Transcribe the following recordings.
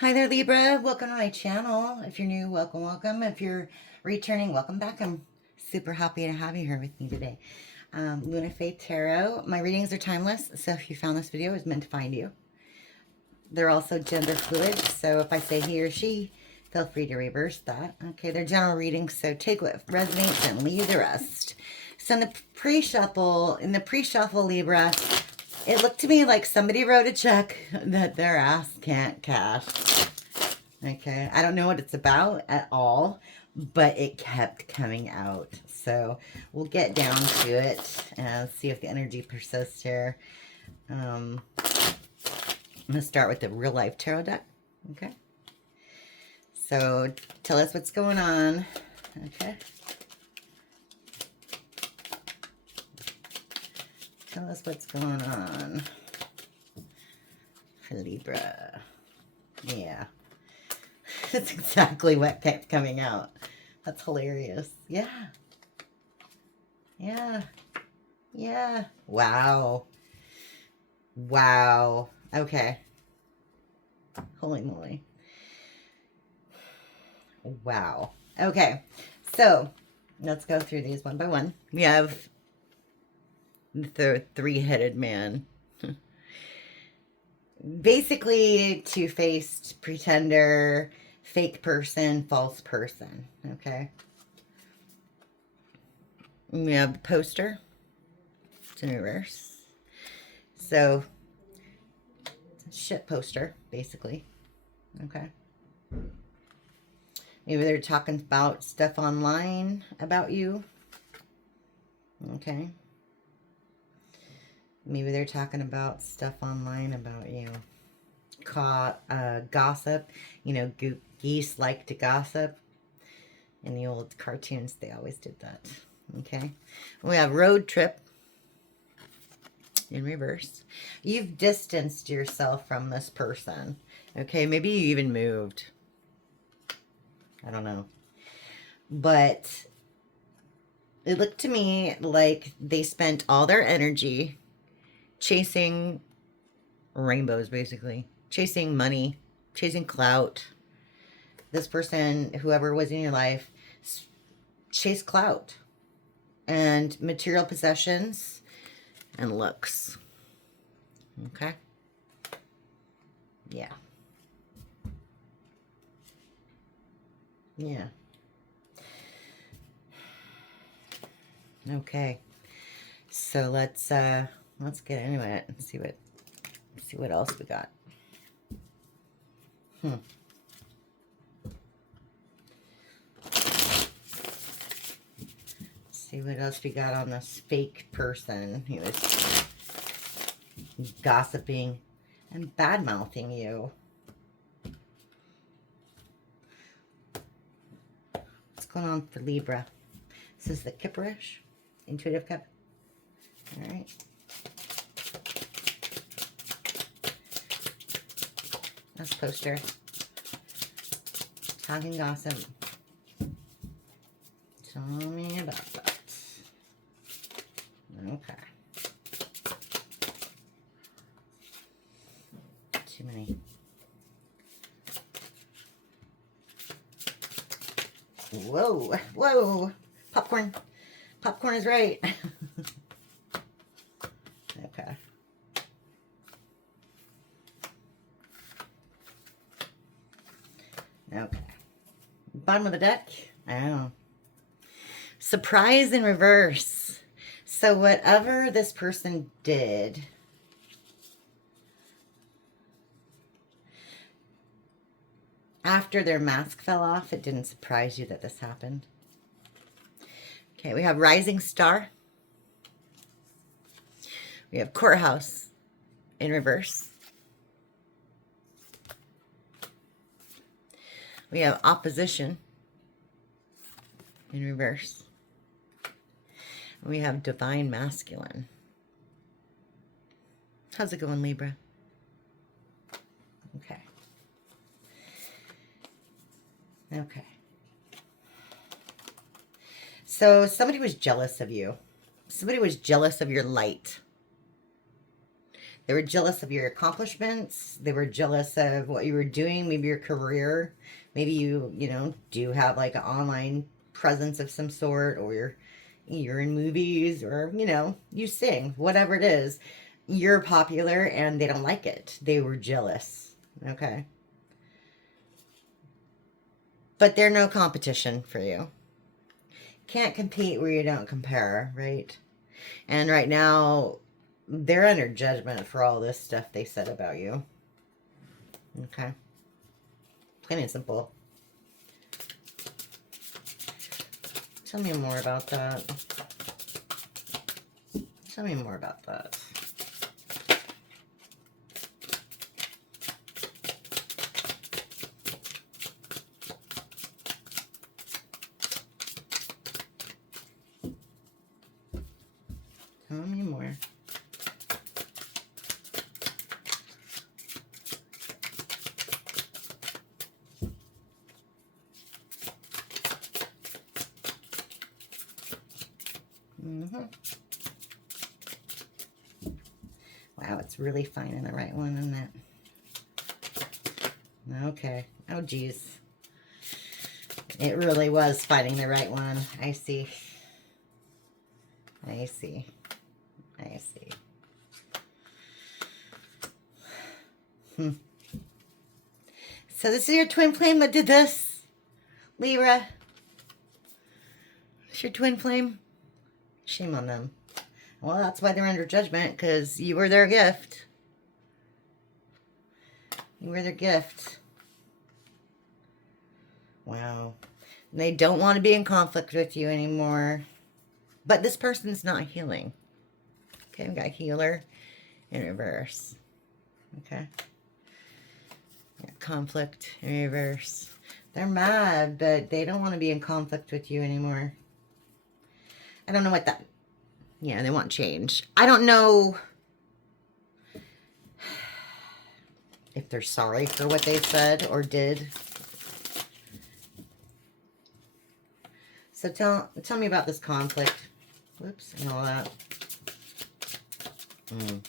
Hi there, Libra. Welcome to my channel. If you're new, welcome, welcome. If you're returning, welcome back. I'm super happy to have you here with me today. LunaFae Tarot. My readings are timeless, so if you found this video, it's meant to find you. They're also gender fluid, so if I say he or she, feel free to reverse that. Okay, they're general readings, so take what resonates and leave the rest. So in the pre-shuffle, Libra, it looked to me like somebody wrote a check that their ass can't cash. Okay, I don't know what it's about at all, but it kept coming out. So we'll get down to it and see if the energy persists here. I'm going to start with the real life tarot deck. Okay. So tell us what's going on. Okay. Tell us what's going on for Libra. Yeah. That's exactly what kept coming out. That's hilarious. Yeah. Yeah. Yeah. Wow. Wow. Okay. Holy moly. Wow. Okay. So let's go through these one by one. We have the three-headed man. Basically, two-faced pretender, fake person, false person. Okay. We have the poster. It's in reverse. So, it's a shit poster, basically. Okay. Maybe they're talking about stuff online about you. Okay. Maybe they're talking about stuff online about you. Gossip. You know, geese like to gossip. In the old cartoons, they always did that. Okay. We have road trip in reverse. You've distanced yourself from this person. Okay. Maybe you even moved. I don't know. But it looked to me like they spent all their energy chasing rainbows, basically. Chasing money, chasing clout. This person, whoever was in your life, chased clout and material possessions and looks. Okay? Yeah. Yeah. Okay. So let's get into it and see what else we got. See what else we got on this fake person. He was gossiping and bad-mouthing you. What's going on for Libra? This is the Kipperish, Intuitive Cup. All right. That's poster. Talking gossip. Tell me about that. Okay. Too many. Whoa. Whoa. Popcorn. Popcorn is right. Okay. Okay. Bottom of the deck. I don't know. Surprise in reverse. So whatever this person did, after their mask fell off, it didn't surprise you that this happened. Okay, we have Rising Star. We have Courthouse in reverse. We have Opposition in reverse. We have Divine Masculine. How's it going, Libra? Okay. Okay. So somebody was jealous of you. Somebody was jealous of your light. They were jealous of your accomplishments. They were jealous of what you were doing, maybe your career. Maybe you know, do have like an online presence of some sort, or you're in movies, or, you know, you sing, whatever it is. You're popular and they don't like it. They were jealous. Okay. But they're no competition for you. Can't compete where you don't compare, right? And right now, they're under judgment for all this stuff they said about you. Okay. Plain and simple. Tell me more about that. Tell me more about that. Tell me more. Wow, it's really finding the right one, isn't it? Okay. Oh, geez. It really was finding the right one. I see. I see. I see. So this is your twin flame that did this, Libra. It's your twin flame. Shame on them. Well, that's why they're under judgment, because you were their gift. You were their gift. Wow. And they don't want to be in conflict with you anymore. But this person's not healing. Okay, I've got healer in reverse. Okay. Conflict in reverse. They're mad, but they don't want to be in conflict with you anymore. I don't know what that... Yeah, they want change. I don't know if they're sorry for what they said or did. So tell me about this conflict. Whoops, and all that. Oh.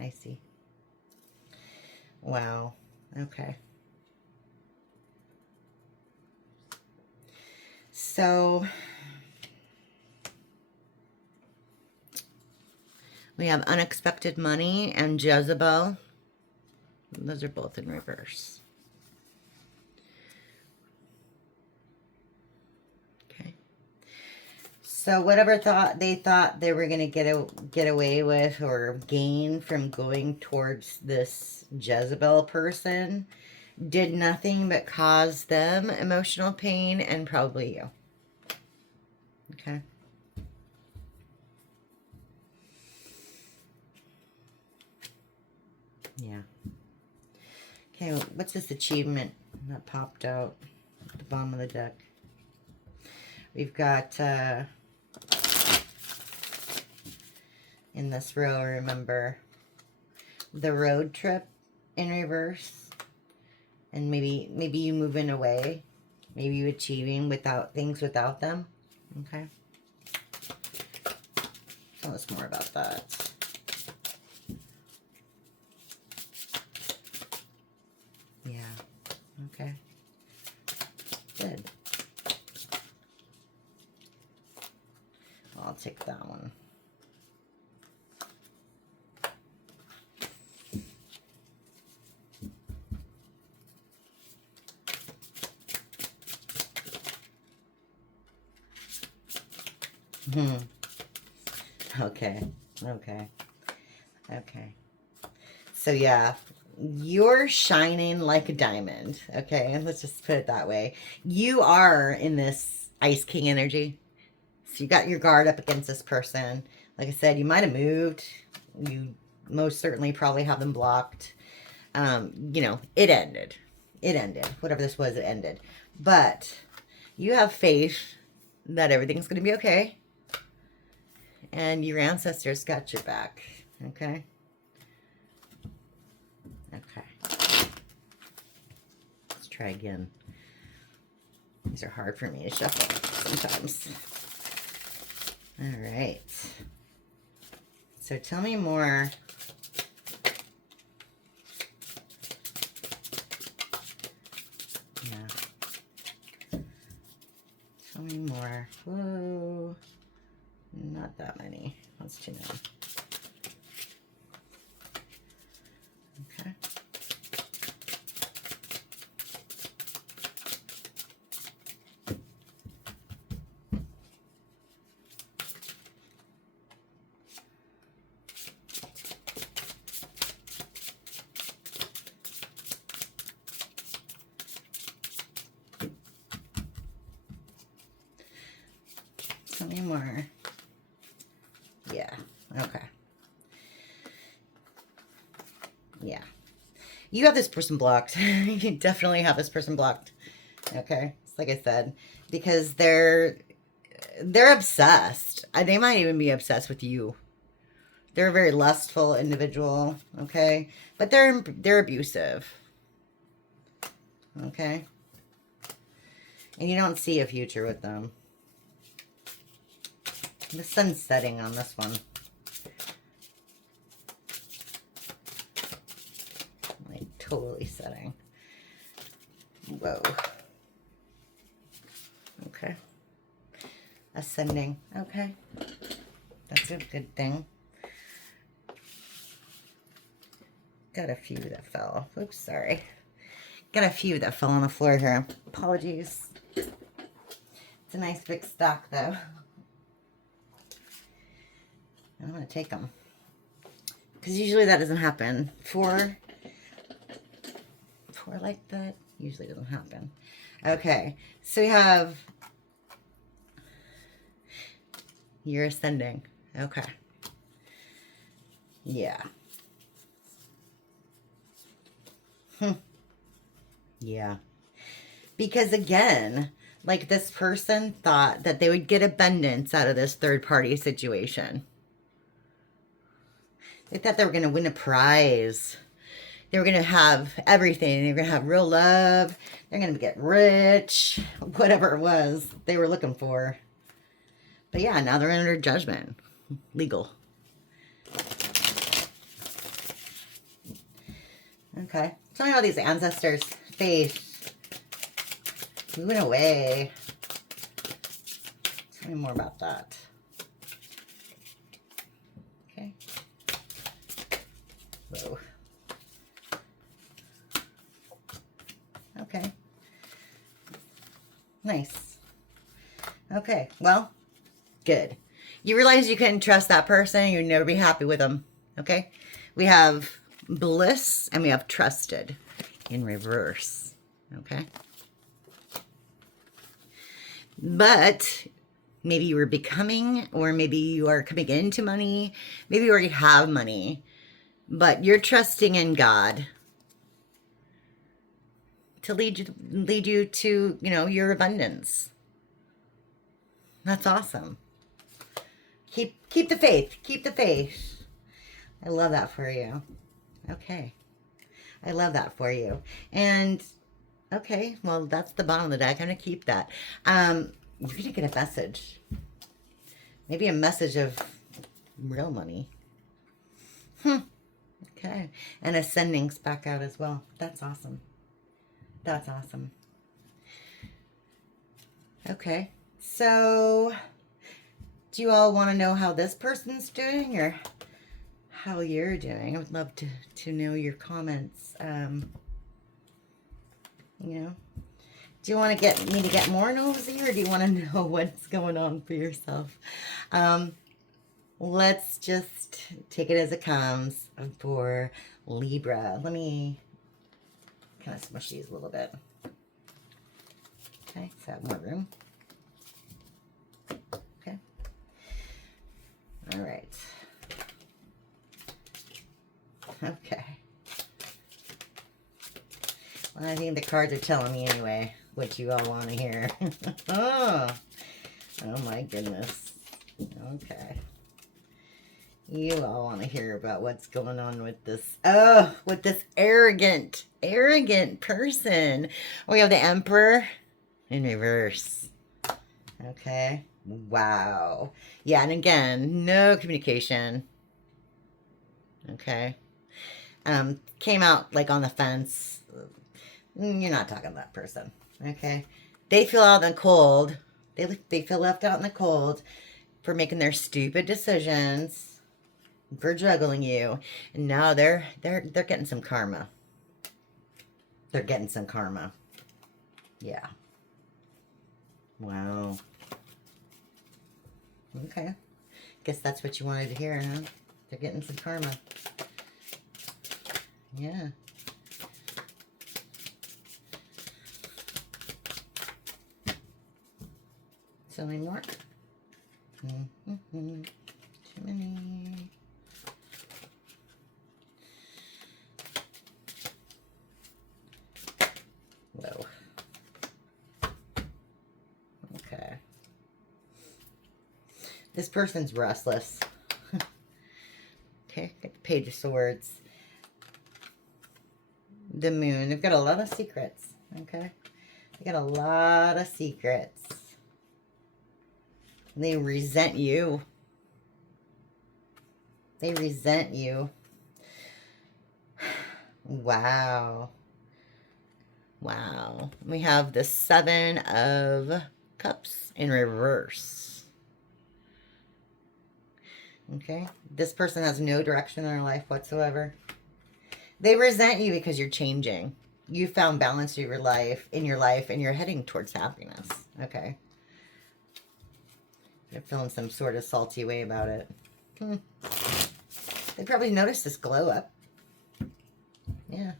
I see. Wow. Okay. So we have unexpected money and Jezebel. Those are both in reverse. Okay. So whatever they thought they were going to get away with or gain from going towards this Jezebel person did nothing but cause them emotional pain, and probably you. Okay. Yeah. Okay, what's this achievement that popped out at the bottom of the deck? We've got, in this row, remember, the road trip in reverse. And maybe you moving away. Maybe you achieving things without them. Okay. Tell us more about that. Yeah. Okay. Good. I'll take that one. Okay. Okay. Okay. So yeah, you're shining like a diamond. Okay, let's just put it that way. You are in this Ice King energy. So you got your guard up against this person. Like I said, you might have moved. You most certainly probably have them blocked. You know, it ended. It ended. Whatever this was, it ended. But you have faith that everything's going to be okay. And your ancestors got your back. Okay? Okay. Let's try again. These are hard for me to shuffle sometimes. All right. So tell me more. Yeah. Tell me more. Whoa. Not that many. That's too many. Okay. Tell me more. Yeah. Okay. Yeah. You have this person blocked. You definitely have this person blocked. Okay. It's like I said, because they're obsessed. They might even be obsessed with you. They're a very lustful individual. Okay. But they're abusive. Okay. And you don't see a future with them. The sun's setting on this one. Like totally setting. Whoa. Okay. Ascending. Okay. That's a good thing. Got a few that fell. Oops, sorry. Got a few that fell on the floor here. Apologies. It's a nice big stock though. I'm going to take them. Because usually that doesn't happen. Four like that usually doesn't happen. Okay. So we have... You're ascending. Okay. Yeah. Yeah. Because again, like this person thought that they would get abundance out of this third party situation. They thought they were going to win a prize. They were going to have everything. They were going to have real love. They're going to get rich. Whatever it was they were looking for. But yeah, now they're under judgment. Legal. Okay. Tell me about these ancestors' faith. Moving away. Tell me more about that. Okay. Whoa. Okay. Nice. Okay. Well, good. You realize you couldn't trust that person. You'd never be happy with them. Okay. We have bliss and we have trusted in reverse. Okay. But maybe you were becoming, or maybe you are coming into money. Maybe you already have money, but you're trusting in God to lead you to, you know, your abundance. That's awesome. Keep the faith. Keep the faith. I love that for you. Okay. I love that for you. And okay, well, that's the bottom of the deck. I'm going to keep that. You're going to get a message. Maybe a message of real money. Okay. And ascending's back out as well. That's awesome. That's awesome. Okay. So, do you all want to know how this person's doing or how you're doing? I would love to know your comments. You know, do you want me to get more nosy, or do you want to know what's going on for yourself? Let's just take it as it comes for Libra. Let me kind of smush these a little bit. Okay, so I have more room. Okay. All right. Okay. Well, I think the cards are telling me anyway what you all want to hear. Oh my goodness. Okay. You all want to hear about what's going on with this, with this arrogant person. We have the Emperor in reverse. Okay. Wow. Yeah, and again, no communication. Okay. Came out like on the fence. You're not talking to that person. Okay. They feel out in the cold. They feel left out in the cold for making their stupid decisions, for juggling you, and now they're getting some karma. They're getting some karma. Yeah. Wow. Okay. Guess that's what you wanted to hear, huh? They're getting some karma. Yeah. So many more. Too many. Whoa. Okay. This person's restless. Okay, get the Page of Swords. The Moon. They've got a lot of secrets. Okay. They got a lot of secrets. They resent you. They resent you. Wow. Wow. We have the Seven of Cups in reverse. Okay. This person has no direction in their life whatsoever. They resent you because you're changing. You found balance in your life, and you're heading towards happiness. Okay. They're feeling some sort of salty way about it. They probably noticed this glow up. Yeah.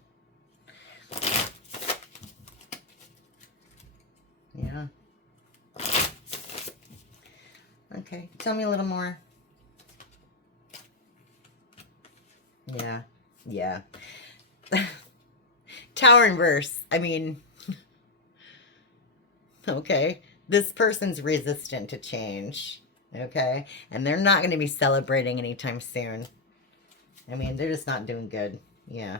Yeah. Okay. Tell me a little more. Yeah. Yeah. Tower in verse. I mean, okay. This person's resistant to change. Okay. And they're not going to be celebrating anytime soon. I mean, they're just not doing good. Yeah.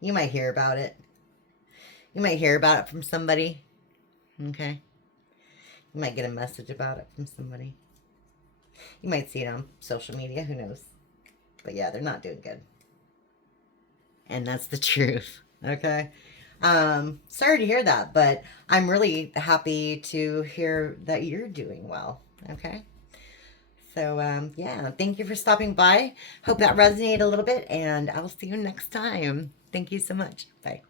You might hear about it. You might hear about it from somebody. Okay. You might get a message about it from somebody. You might see it on social media. Who knows? But yeah, they're not doing good. And that's the truth. Okay. Sorry to hear that, but I'm really happy to hear that you're doing well. Okay. So, yeah, thank you for stopping by. Hope that resonated a little bit, and I'll see you next time. Thank you so much. Bye.